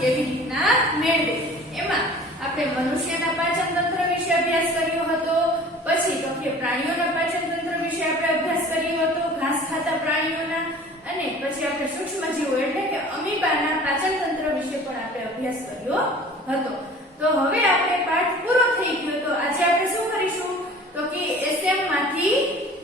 કેવી રીતના મેળવે. એમાં આપણે મનુષ્યના પાચન તંત્ર વિશે અભ્યાસ કર્યો હતો. પછી તો કે પ્રાણીઓના પાચન તંત્ર વિશે આપણે અભ્યાસ કર્યો હતો, ઘાસ ખાતા પ્રાણીઓના. અને પછી આપણે સૂક્ષ્મજીવો એટલે કે અમીબાના પાચન તંત્ર વિશે પણ આપણે અભ્યાસ કર્યો હતો. તો હવે આપણે પાઠ પૂરો થઈ ગયો. તો આજે આપણે શું કરીશું તો કે એસએમ માંથી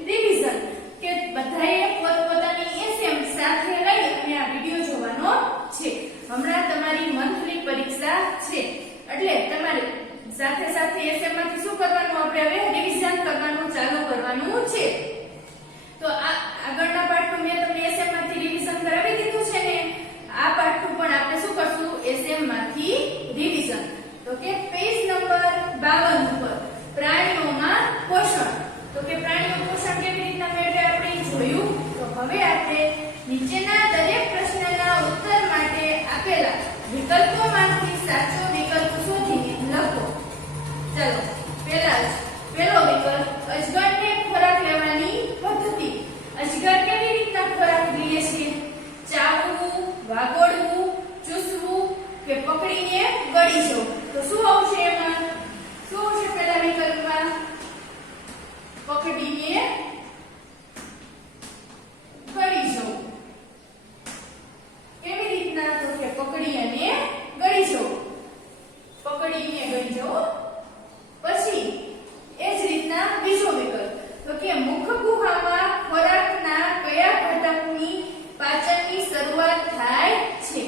રિવિઝન, કે બધાએ પોતપોતાની એસએમ સાથે લઈ અને આ વિડિયો જોવાનો છે. હમણાં તમારી મંથલી પરીક્ષા છે એટલે તમારે સાથે સાથે એસએમ માંથી શું કરવાનું, આપણે હવે રિવિઝન કરવાનું ચાલુ કરવાનું છે. તો આ આગળના પાઠનું મેં તમને એસએમ માંથી રિવિઝન કરાવી દીધું છે ને, આ પાઠનું પણ આપણે શું કરશું, એસએમ માંથી રિવિઝન. તો કે પેજ નંબર 52 ઉપર પ્રાણીઓમાં પોષણ. તો કે પ્રાણીઓ પોષણ કેવી રીતના મેળવે આપણે જોયું. તો હવે આપણે નીચેના દરેક પ્રશ્નના ઉત્તર માટે આપેલા વિકલ્પોમાંથી સાચો વિકલ્પ શોધીને લખો. ચાલો પહેલો વિકલ્પ, અજગરને ખોરાક લેવાની પદ્ધતિ. અજગર કેવી રીતના ખોરાક લે છે? ચાવવું, વાગોળવું, ચૂસવું કે પકડીને ગળી જવું. તો શું આવશે એમાં? શું આવશે પહેલા વિકલ્પમાં? પકડીને ગળી જવું. કેવી રીતના? તો કે પકડી અને ગળી જવું. પકડીને ગળી જવું. પછી એ જ રીતના બીજો વિકલ્પ, તો કે મુખ ગુહામાં ખોરાકના કયા ઘટકની પાચનની શરૂઆત થાય છે?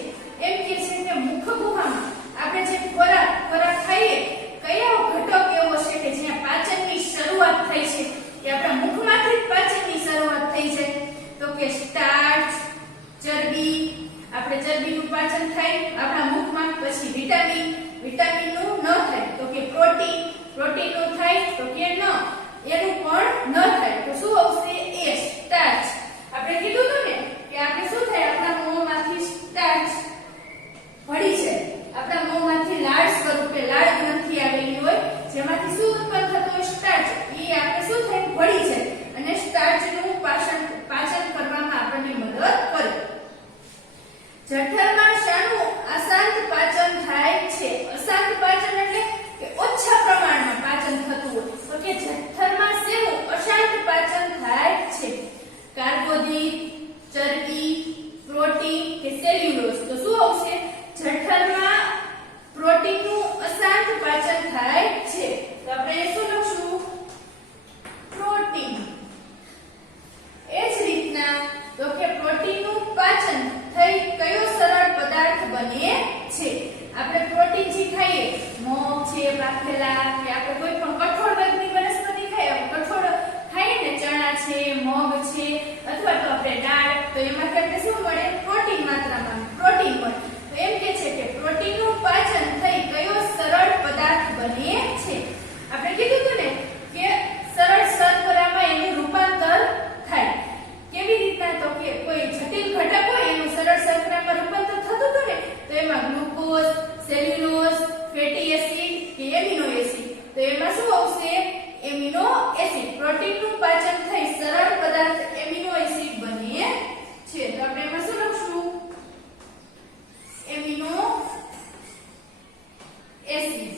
એમ કે છે કે મુખ ગુહામાં આપણે જે ખોરાક ખાઈએ, કયો ઘટક એવો છે કે જ્યાં પાચનની શરૂઆત થઈ છે, કે આપણા મુખમાંથી જ પાચનની શરૂઆત થઈ જાય? તો કે સ્ટાર્ચ, ચરબી. આપણે ચરબીનું પાચન થાય આપણા મુખમાં. પછી વિટામિનનું ન થાય. તો કે પ્રોટીનનું થાય. તો કે ન, એનું પણ ન થાય. તો શું આવશે? એ સ્ટાર્ચ. આપણે કીધું હતું ને કે આપણે શું થાય, આપણા મોંમાંથી સ્ટાર્ચ ભળી છે. આપણા મોંમાંથી લાળ સ્વરૂપે લાળ ગ્રંથિ આવેલી હોય, જેમાંથી શું ઉત્પન્ન થતું હોય? સ્ટાર્ચ. એ આપણે શું થાય, ભળી છે. અને સ્ટાર્ચનું પાચન કરવામાં આપણને મદદ કરે. જઠરમાં શાનું અશાંત પાચન થાય છે? અશાંત પાચન એટલે કે ઓછા પ્રમાણમાં પાચન થતું હોય. તો કે જઠરમાં શેનું અશાંત પાચન થાય છે? કાર્બોદિત, ચરબી, પ્રોટીન કે સેલ્યુલોઝ. તો શું આવશે? જઠરમાં પ્રોટીનનું અશાંત પાચન થાય છે. તો આપણે શું લખશું? પ્રોટીન. એ જ રીતના તો કે પ્રોટીનનું પાચન થઈ કયો સરળ પદાર્થ બને છે? આપણે પ્રોટીન જે ખાઈએ, મગ છે, બાફેલા, કે આપણે કોઈ પણ કઠોળ વર્ગની વનસ્પતિ ખાઈએ, કઠોળ ખાઈએ ને, ચણા છે, મગ છે, અથવા તો આપણે દાળ, તો એમાંથી આપણે શું મળે? પ્રોટીન માત્રામાં પ્રોટીન મળે. તો એમ કે છે કે પ્રોટીનનું પાચન થઈ કયો સરળ પદાર્થ બને છે? આપણે કીધું હતું ને કે સરળ શર્કરામાં એનું રૂપાંતર થાય. કેવી રીતના? તો કે કોઈ જટિલ ઘટક હોય એનું સરળ શર્કરામાં રૂપાંતર થતું હતું ને, તો એમાં ગ્લુકોઝ, સેલ્યુલોઝ, ફેટી એસિડ કે એમિનો એસિડ. તો એમાં શું આવશે? Amino acid. પ્રોટીનનું પાચન થઈ સરળ પદાર્થ એમિનો એસિડ બને છે. તો આપણે એમાં શું લખશું? Amino acid.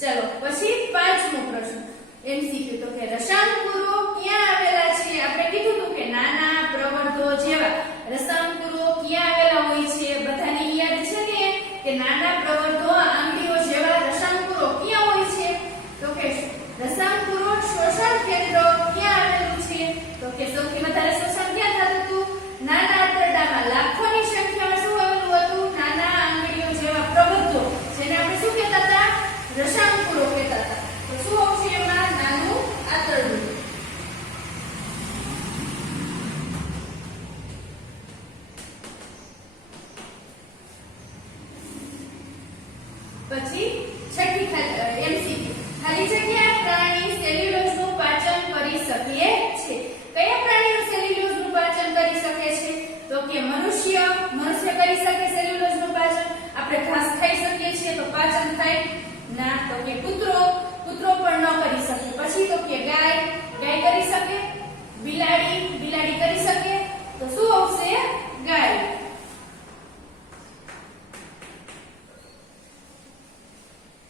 ચલો પછી પાંચમો પ્રશ્ન, એમસીક્યુ. તો કે રસાંકુરો ક્યાં આવેલા છે? આપણે કીધું હતું કે નાના પ્રવર્ધો જેવા રસાંકુરો ક્યાં આવેલા હોય છે? બધાને યાદ છે ને કે નાના પ્રવર્ધો આંગળીઓ જેવા રસાંકુરો ક્યાં હોય છે? તો કે રસાંકુરો શોષણ કેન્દ્ર ક્યાં આવેલું છે? તો કે સૌથી વધારે શોષણ ક્યાં થતું હતું? નાના આંતરડામાં. લાખોની સંખ્યામાં શું આવેલું હતું? નાના આંગળીઓ જેવા પ્રવર્ધો, જેને આપણે શું કહેતા હતા? રસાંકુરો કહેતા હતા. તો શું આવશે એમાં? નાનું આંતરડું. પછી છઠ્ઠી એમસીક્યુ, ખાલી જગ્યા પ્રાણી સેલ્યુલોઝનું પાચન કરી શકે છે? કયા પ્રાણીઓ સેલ્યુલોઝનું પાચન કરી શકે છે? તો કે મનુષ્ય કરી શકે સેલ્યુલોઝનું પાચન. આપણે ઘાસ ખાઈ શકીએ છીએ તો પાચન થાય ના. તો કે કૂતરો પણ ન કરી શકે. પછી તો કે ગાય કરી શકે, બિલાડી કરી શકે, તો શું આવશે? ગાય.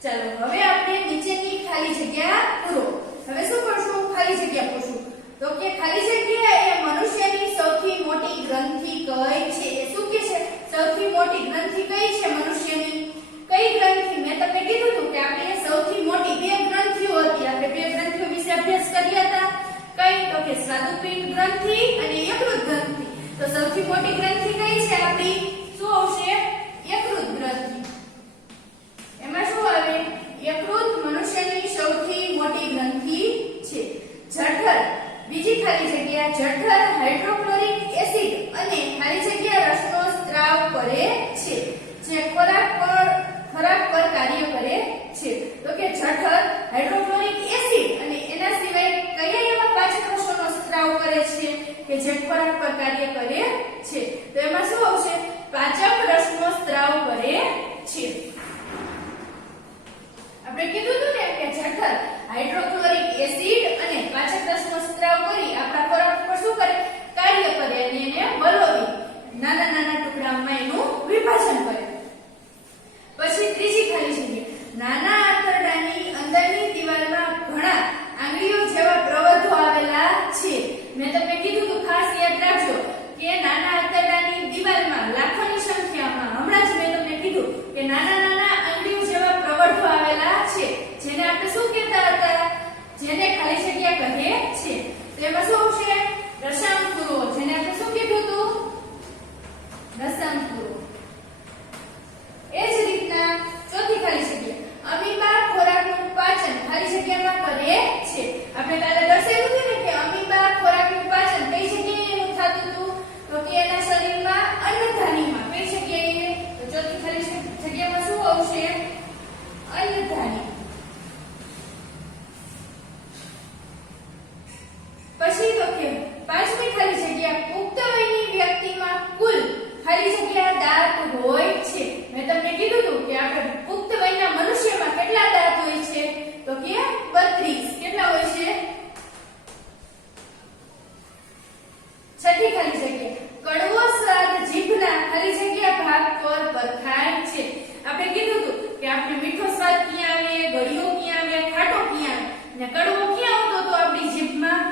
ચાલો હવે આપણે નીચેની ખાલી જગ્યા પૂરો. હવે શું કરશું? ખાલી જગ્યા પૂરશું. તો કે ખાલી જગ્યા એ મનુષ્યની સૌથી મોટી ગ્રંથિ કઈ છે? એ શું કે છે? સૌથી મોટી ગ્રંથિ કઈ છે મનુષ્યની? કઈ ગ્રંથિ? મેં તમને કીધું હતું કે આપણે સૌથી મોટી બે ગ્રંથિઓ હતી. આપણે બે ગ્રંથિઓ વિશે અભ્યાસ કર્યા હતા. કઈ? તો કે સ્વાદુપિંડ ગ્રંથિ અને યકૃત ગ્રંથિ. તો સૌથી મોટી ગ્રંથિ કઈ છે આપણી? શું આવશે? યકૃત ગ્રંથિ. એમાં શું આવે? યકૃત મનુષ્યની સૌથી મોટી ગ્રંથિ છે. જઠર, બીજી ખાલી જગ્યા. જઠર હાઇડ્રોક્લોરિક એસિડ અને ખાલી જગ્યા રસનો સ્ત્રાવ કરે છે, જે ખોરાક પર કાર્ય કરે છે. તો કે જઠર હાઇડ્રોક્લોરિક એસિડ અને એના સિવાય કયા એવા પાચક રસોનો સ્ત્રાવ કરે છે કે જે ખોરાક પર કાર્ય કરે છે? તો એમાં શું આવશે? પાચક રસનો સ્ત્રાવ કરે છે. આપણે કીધું હતું ને કે જઠર હાઇડ્રોક્લોરિક એસિડ અને પાચક રસનો સ્ત્રાવ કરી આપણા ખોરાક પર શું કરે? કાર્ય કરે અને એને વલોવી નાના નાના ટુકડામાં એનું વિભાજન કરે. પછી ત્રીજી ખાલી જગ્યા. નાના આંતરડાની અંદરની દિવાલમાં ઘણા આંગળીઓ જેવા પ્રવધો આવેલા છે. મેં તમને કીધું તો ખાસ યાદ રાખજો કે નાના આંતરડાની દિવાલમાં લાખોની સંખ્યામાં, હમણાં જ મેં તમને કીધું કે નાના નાના આંગળીઓ જેવા પ્રવધો આવેલા છે, જેને આપણે શું કહેતા હતા? જેને ખાલી જગ્યા કહે છે. તેમાં શું આવશે? રસાંકુરો, જેને આપણે શું કીધું હતું? રસાંકુરો. એ જ રીતના ચોથી ખાલી જગ્યા. અમીબા ખોરાકનું પાચન ખાલી જગ્યામાં કરે છે. આપણે કાલે દર્શાવ્યું હતું ને કે અમીબા ખોરાકનું પાચન કઈ જગ્યાએ એનું થતું હતું? તો કે એના શરીરમાં અન્નધાનીમાં. કઈ જગ્યાએ? તો ચોથી ખાલી જગ્યામાં શું આવશે? અન્નધાની. પછી તો કે પાંચમી ખાલી જગ્યા. પુખ્ત વયની વ્યક્તિમાં કુલ ખાલી જગ્યા દાંત હોય છે. મેં તમને કીધું હતું કે આપણે પુખ્ત વયના મનુષ્યમાં કેટલા દાંત હોય છે? તો કે 32. કેટલા હોય છે? છઠ્ઠી ખાલી જગ્યા. કડવો સ્વાદ જીભના ખાલી જગ્યા ભાગ પર પરખાય છે. આપણે કીધું હતું કે આપણે મીઠો સ્વાદ ક્યાં આવે, ગળ્યો ક્યાં આવે, ખાટો ક્યાં આવે અને કડવો ક્યાં આવતો તો આપણી જીભમાં?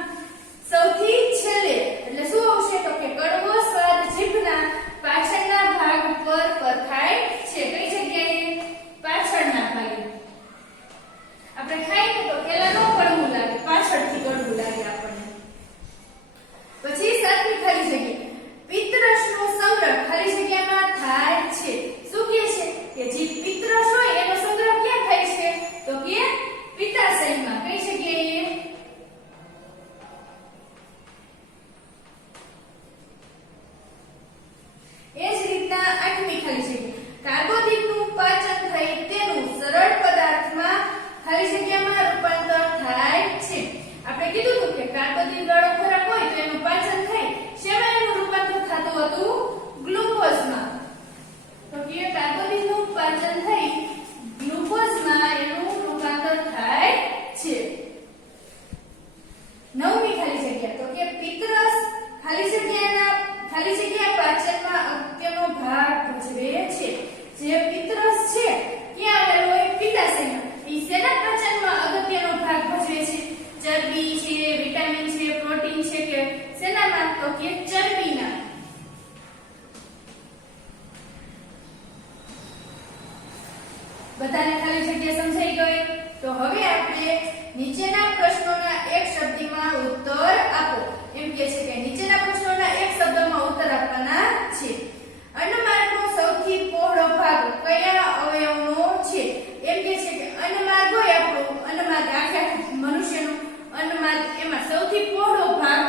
સૌથી છેલ્લે. એટલે શું આવશે? તો કે કડવો સ્વાદ જીભના પાછળના ભાગ પર પરખાય છે. કઈ જગ્યાએ? પાછળના ભાગે. આપણે ખાઈએ તો પેલા નો કડવું લાગે, પાછળથી કડવું લાગે આપણને. પછી સાતમી ખાલી જગ્યા. પિત્તરસનો સંગ્રહ ખાલી જગ્યામાં થાય છે. શું કહે છે? કે જે પિત્તરસ હોય એનો સંગ્રહ ક્યાં થાય છે? તો કે પિત્તાશયમાં. કઈ જગ્યાએ? એ જ રીતના આઠમી ખાલી જગ્યા. કાર્બોદિતનું પાચન થઈ તેનું સરળ પદાર્થમાં ખાલી જગ્યામાં રૂપાંતર થાય છે. આપણે કીધું હતું કે કાર્બોદિત વાળો ખોરાક હોય તો એનું પાચન થાય. શેમાં એનું રૂપાંતર થતું હતું? ગ્લુકોઝમાં. તો કે કાર્બોદિતનું પાચન થઈ ગ્લુકોઝમાં એનું રૂપાંતર થાય છે. નવમી ખાલી જગ્યા. તો કે પિત્તરસ ખાલી જગ્યા પાચનમાં અગત્યનો ભાગ ભજવે છે. જે પિત્તરસ છે ક્યાં આવેલો હોય? પિત્તાશયમાં. એ શેના પાચનમાં અગત્યનો ભાગ ભજવે છે? ચરબી છે, વિટામિન છે, પ્રોટીન છે કે શેનામાં? તો કે ચરબીના. બધાને ખાલી જગ્યા સમજાઈ ગઈ? તો હવે આપણે નીચેના પ્રશ્નોના એક શબ્દમાં ઉત્તર આપો. એમ કહે છે કે નીચેના પ્રશ્નોના એક શબ્દમાં ઉત્તર આપવાના છે. અન્નમાર્ગનો સૌથી પહોળો ભાગ કયા અવયવનો છે? એમ કહે છે કે અન્નમાર્ગ હોય આપણું, અન્નમાર્ગ આખા મનુષ્યનું અન્નમાર્ગ, એમાં સૌથી પહોળો ભાગ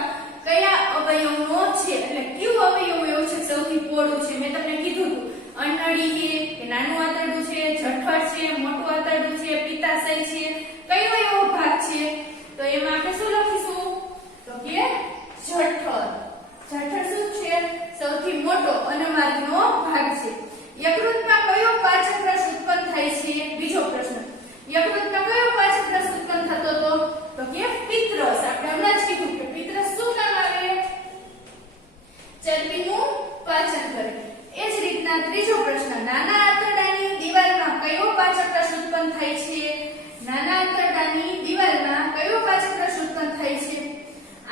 કયા અવયવનો છે? એટલે કયું અવયવ એવું છે સૌથી પહોળું છે? મેં તમને કીધું હતું અન્નળી છે કે નાનું આંતરડું છે, જઠર છે, મોટું આંતરડું છે, પિત્તાશય છે, કયો એવો ભાગ છે? તો એમાં આપણે શું લખીશું? તો કે જઠર. જઠર શું છે? સૌથી મોટો અન્નમાર્ગનો ભાગ છે. યકૃતમાં કયો પાચક રસ ઉત્પન્ન થાય છે? બીજો પ્રશ્ન. યકૃતમાં કયો પાચક રસ ઉત્પન્ન થતો હતો? તો કે પિત્તરસ. આપણે હમણાં જ કીધું કે પિત્તરસ શું કામ આવે? પાચક રસ ઉત્પન્ન થાય છે?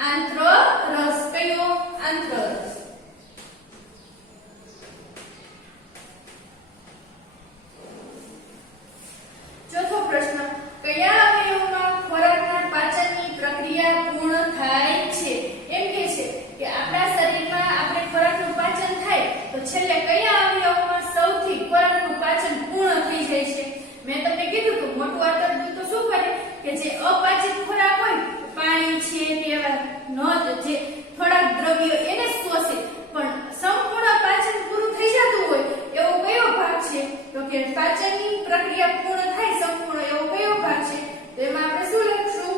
આંતરરસ. કયો? આંતરરસ. ચોથો પ્રશ્ન, કયા અવયવમાં ખોરાકના પાચનની પ્રક્રિયા પૂર્ણ થાય છે? એમ કે છે કે આપણા શરીરમાં આપણે ખોરાકનું પાચન થાય તો છેલ્લે કયા અવયવમાં સૌથી ખોરાકનું પાચન પૂર્ણ થઈ જાય છે? મેં તમને કીધું કે મોટું આંતરડું તો શું કરે કે જે અપાચિત ખોરાક હોય, પાણી છે કે એવા નદ જે થોડાક દ્રવ્યો એને શોષે, પણ સંપૂર્ણ પાચન પૂરું થઈ જતું હોય એવો કયો ભાગ છે? તો કે પાચનની પ્રક્રિયા પૂર્ણ થાય સંપૂર્ણ એવો કયો ભાગ છે? તો એમાં આપણે શું લખશું?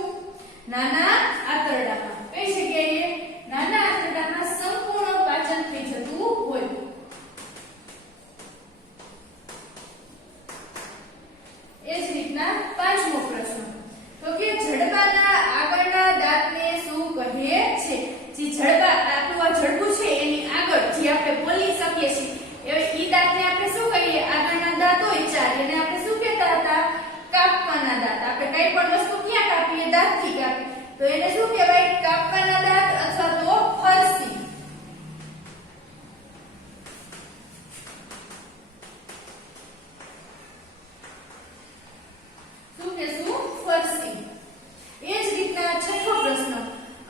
નાના આંતરડામાં. કઈ જગ્યાએ? નાના આંતરડામાં સંપૂર્ણ પાચન થઈ જતું હોય. એ જ રીતના પાંચમો પ્રશ્ન, તો કે જડબાના આગળના દાંતને શું કહે છે? જે જડબા, આપણું આ જડબું છે એની આગળ જે આપણે બોલી શકીએ છીએ એ ઈ દાંતને આપણે શું કહીએ? આગળના દાંત હોય ચાર, એને આપણે શું કહેતા હતા? કાપવાના દાંત. આપણે કઈ પણ વસ્તુ ક્યાં કાપીએ? દાંતથી કાપીએ. તો એને શું કહેવાય? કાપવાના દાંત અથવા તો ફરસી. શું કહેશું? ફરસી. એ જ રીતના છઠ્ઠો પ્રશ્ન,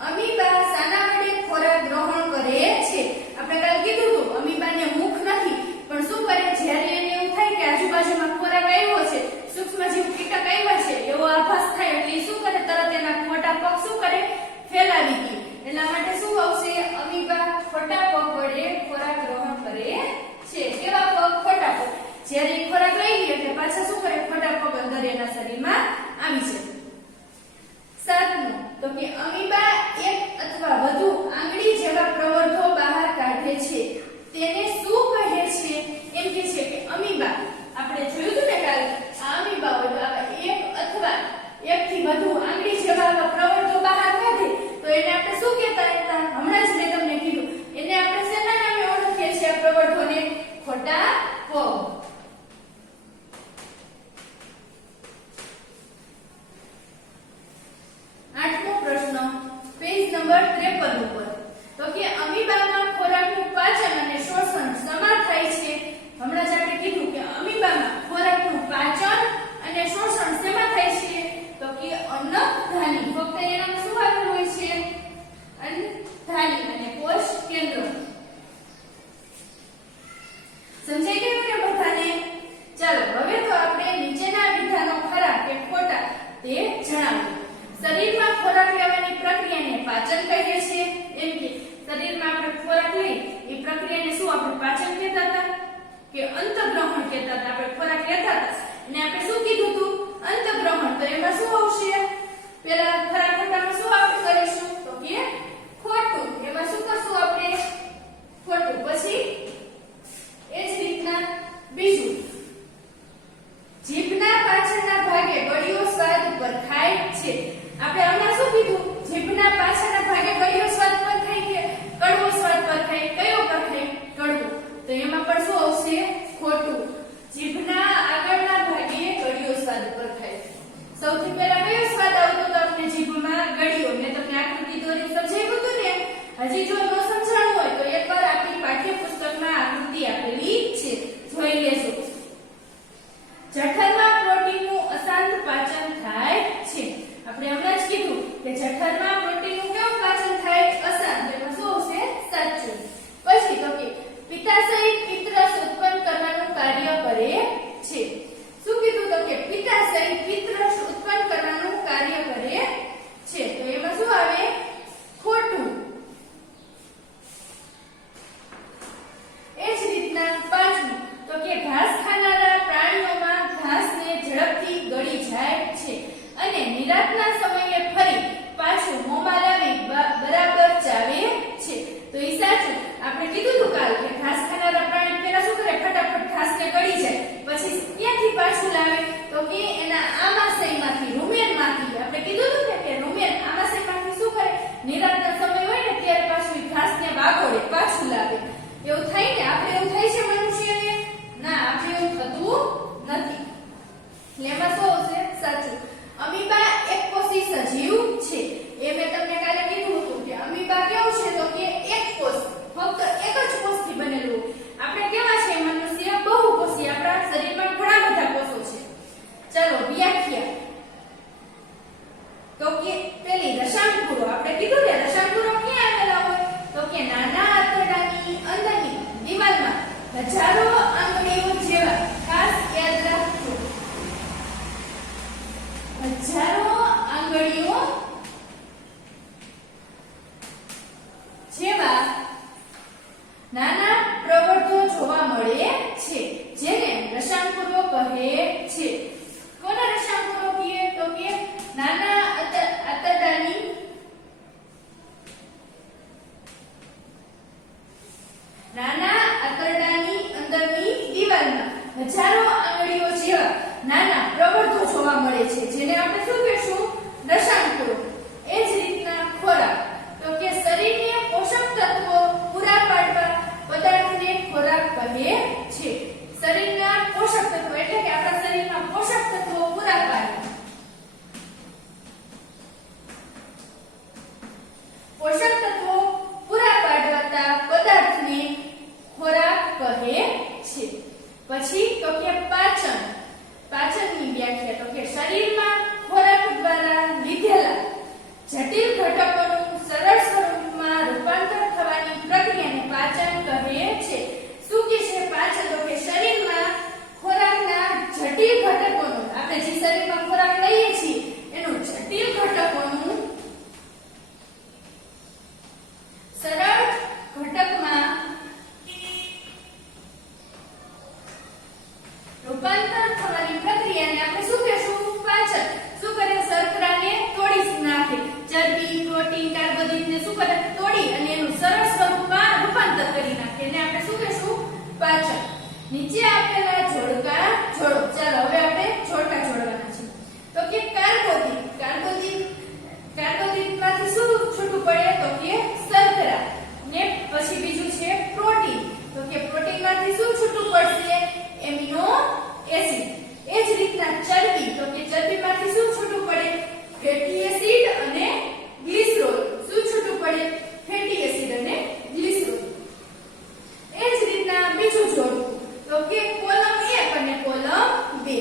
અમીબા શાના વડે ખોરાક ગ્રહણ કરે છે? આપણે કાલે કીધું હતું અમીબાને મુખ નથી, પણ શું કરે? જ્યારે એને એવું થાય કે આજુબાજુમાં ખોરાક આવ્યો છે, સૂક્ષ્મજીવ કીટક આવ્યા છે એવો આભાસ થાય એટલે શું કરે? તરત એના ખોટા પગ શું કરે? ફેલાવી દે. એટલા માટે શું આવશે? અમીબા ખોટા પગ વડે ખોરાક ગ્રહણ કરે છે. કેવા પગ? ખોટા પગ. જ્યારે ખોરાક લઈ લે એટલે પાછા શું કરે? ખોટા પગ અંદર એના શરીરમાં આવી જાય. સાતમું, તો કે અમીબા એક અથવા વધુ આંગળી જેવા પ્રવર્ધો બહાર કાઢે છે, તેને શું કહે છે? એમ કે છે કે અમીબા, આપણે જોયું હતું ને કાલે, આ અમીબા હોય એક અથવા એકથી વધુ આંગળી જેવા પ્રવર્ધો બહાર કાઢે તો એને આપણે શું કહેતા હતા? હમણાં જ મેં તમને કીધું, એને આપણે શેના નામે ઓળખીએ છીએ? આ પ્રવર્ધોને ખોટા પગ. આઠમો પ્રશ્ન, પેજ નંબર 53 ઉપર, તો કે અમીબામાં ખોરાકનું પાચન અને શોષણ શેમાં થાય છે? હમણાં જ આપણે કીધું કે અમીબામાં ખોરાકનું પાચન અને શોષણ શેમાં થાય છે? તો કે અન્નધાની. ફક્ત એના નામ શું આપેલું હોય છે? અન્નધાની અને કોષ કેન્દ્ર. સમજાઈ ગયું ને બધાને? ચાલો હવે તો આપણે નીચેના વિધાનો ખરા કે ખોટા તે જણાવીએ. શરીરમાં ખોરાક લેવાની પ્રક્રિયાને પાચન કહીએ છીએ. એમ કે શરીરમાં આપણે ખોરાક લઈ એ પ્રક્રિયાને શું આપણે પાચન કહેતા હતા કે અંતગ્રહણ કહેતા હતા? આપણે ખોરાક લેતા હતા અને આપણે શું કીધું હતું? અંતગ્રહણ. તો એમાં શું આવશે? પેલા ખરા ખોટામાં શું આપણે કરીશું? તો કે ખોટું. એમાં શું કરશું આપણે? ખોટું. પછી એ જ રીતના બીજું, જીભના પાછળના ભાગે ગળ્યો સ્વાદ પર ખાય છે. આપણે હમણાં શું કીધું? જીભના પાછળના ભાગે ગળ્યો સ્વાદ પર ખાય કે કડવો સ્વાદ પર ખાય? કયો પર ખાય? કડવો. તો એમાં પણ શું આવશે? ખોટું. જીભના આગળના ભાગે ગળ્યો સ્વાદ પર ખાય. સૌથી પહેલા કયો સ્વાદ આવતો તો આપણે જીભમાં? ગળ્યો. મેં તમને આકૃતિ દોરી સમજાવ્યું હતું ને? હજી જો ન સમજાણું હોય તો એકવાર આપણી પાઠ્યપુસ્તકમાં આકૃતિ આપેલી છે, જોઈ લેજો. નાના પ્રવર્ધો જોવા મળે છે, જેને આપણે શું કહેશું? રસાયણકુરો. એ જ રીતના ખોરાક, તો કે શરીરને પોષક તત્વો પૂરા પાડવા પદાર્થને ખોરાક કહે છે. શરીરના પોષક તત્વો એટલે કે આપણા શરીરમાં પોષક તત્વો પૂરા પાડવા. પોષક તત્વો પૂરા પાડવાતા પદાર્થને ખોરાક કહે છે. પછી તો કે પાચન. પાચનની વ્યાખ્યા તો કે શરીરમાં ખોરાક દ્વારા લીધેલા જટિલ ઘટકોનું સરળ સ્વરૂપમાં રૂપાંતર થવાની પ્રક્રિયાને પાચન કહે છે. શું કે છે પાચન? તો કે શરીરમાં ખોરાકના જટિલ ઘટકોનું, આપણે જે શરીરમાં ખોરાક લઈએ છીએ એનું જટિલ ઘટકોનું સરળ ઘટકમાં રૂપાંતર થવાની પ્રક્રિયાને આપણે શું કહેશું? પાચન. શું કરે? શર્કરાને તોડી નાખે, ચરબી, પ્રોટીન, કાર્બોદિતને શું કરે? તોડી અને એનું સરળ સ્વરૂપમાં રૂપાંતર કરી નાખે, એને આપણે શું કહેશું? પાચન. નીચે આપેલા જોડકા જોડો. ચાલો હવે આપણે જોડકા જોડવાના છે. તો કે કાર્બોદિત. કાર્બોદિતમાંથી શું છૂટું પડે? તો કે શર્કરા. ને પછી બીજું છે પ્રોટીન. તો કે પ્રોટીનમાંથી શું છૂટું પડશે? Amino acid. એ જ રીતના ચરબી. તો કે ચરબીમાંથી શું છૂટું પડે? ફેટી એસિડ અને ગ્લિસરોલ. શું છૂટું પડે? ફેટી એસિડ અને ગ્લિસરોલ. એ જ રીતના બીજું જોડકું. તો કે કોલમ 1 અને કોલમ 2.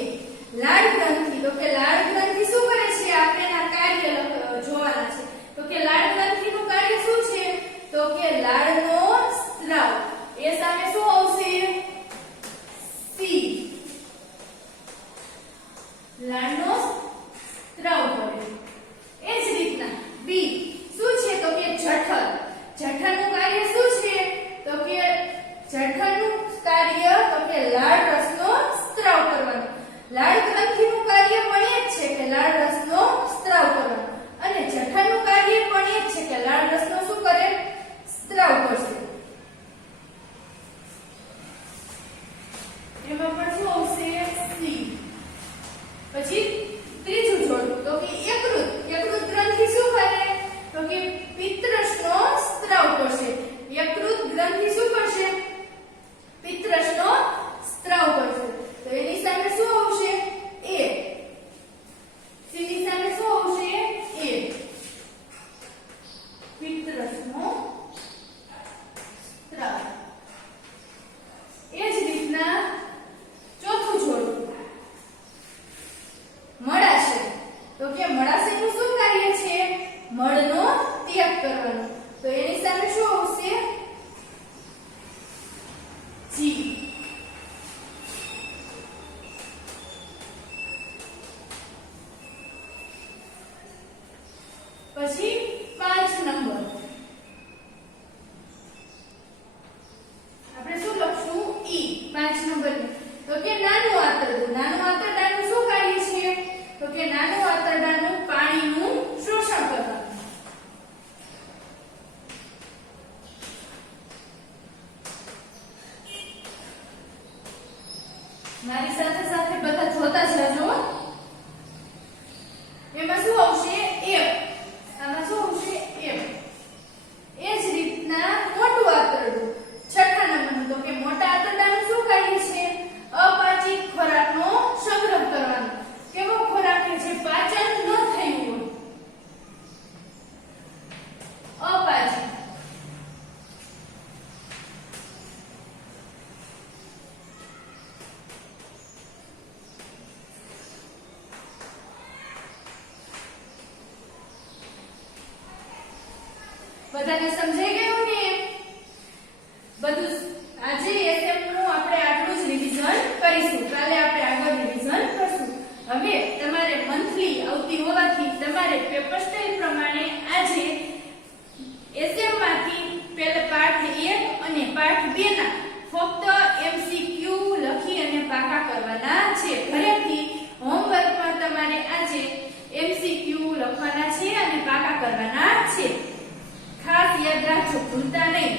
લાળ ગ્રંથિ. તો કે લાળ ગ્રંથિ શું કરે છે? આપણે એના કાર્ય જોવાના છે. તો કે લાળ ગ્રંથિનું કાર્ય શું છે? તો કે લાળનો સ્ત્રાવ. એ સામે શું આવશે? સી. લાળનો સ્ત્રાવ કરે. એ જ રીતના બી શું છે? તો કે જઠર. જઠરનું કાર્ય શું છે? તો કે જઠરનું કાર્ય તો કે લાળ રસનો સ્ત્રાવ કરવાનો. લાળ ગ્રંથિનું કાર્ય પણ એ જ છે કે લાળ રસનો સ્ત્રાવ કરવાનો, અને જઠરનું કાર્ય પણ એ જ છે કે લાળ રસનો શું કરે? સ્ત્રાવ કરશે. એમાં પણ શું આવશે? સી. પછી ત્રીજું જોડકું. તો કે યકૃત. યકૃત ગ્રંથિ શું કરે? તો કે પિત્તરસનો સ્ત્રાવ કરશે. યકૃત ગ્રંથિ શું કરશે? પિત્તરસનો સ્ત્રાવ કરશે. તો એની સામે શું આવશે? એ. સી ની સામે શું આવશે? એ. પિત્તરસનો સ્ત્રાવ. એ જ રીતના ચોથું જોડકું મળાશય. તો કે મળાશયનું શું કાર્ય છે? મળનો ત્યાગ કરવાનો. તો એની સામે શું આવશે? જી. પછી 5 નંબર આપણે શું લખશું? ઈ. 5 નંબર. તો કે નાનું આંતરડું. નાનું આંતરડાનું શું કાર્ય છે? તો કે નાનું આંતરડાનું પાણીનું શોષણ કરવાનું. મારી સાથે સાથે બધા જોતા જજો. એમાં શું આવશે? એફ. આમાં શું આવશે? એફ. એ જ રીતના મોટું આંતરડું 6થા નંબરનું. તો કે મોટા આંતરડાનું શું કાર્ય છે? અપાચિત ખોરાકનો સંગ્રહ કરવાનો. કેવો ખોરાક કે જે પાચન ન થયું હોય? અપાચિત. બધાને સમજાઈ ગયું ને? બધું આજે એસએમ નું આપણે આટલું જ રિવિઝન કરીશું. કાલે આપણે આગળ રિવિઝન કરશું. હવે તમારે મંથલી આવતી હોવાથી તમારે પેપર સ્ટાઇલ પ્રમાણે આજે એસએમ માંથી પહેલા પાઠ 1 અને પાઠ 2 ના ફક્ત એમસીક્યુ લખી અને પાકા કરવાના છે. ઘરેથી હોમવર્કમાં તમારે આજે એમસીક્યુ લખવાના છે અને પાકા કરવાના છે. ખાસ યાદ રાખજો, ભૂલતા નહીં.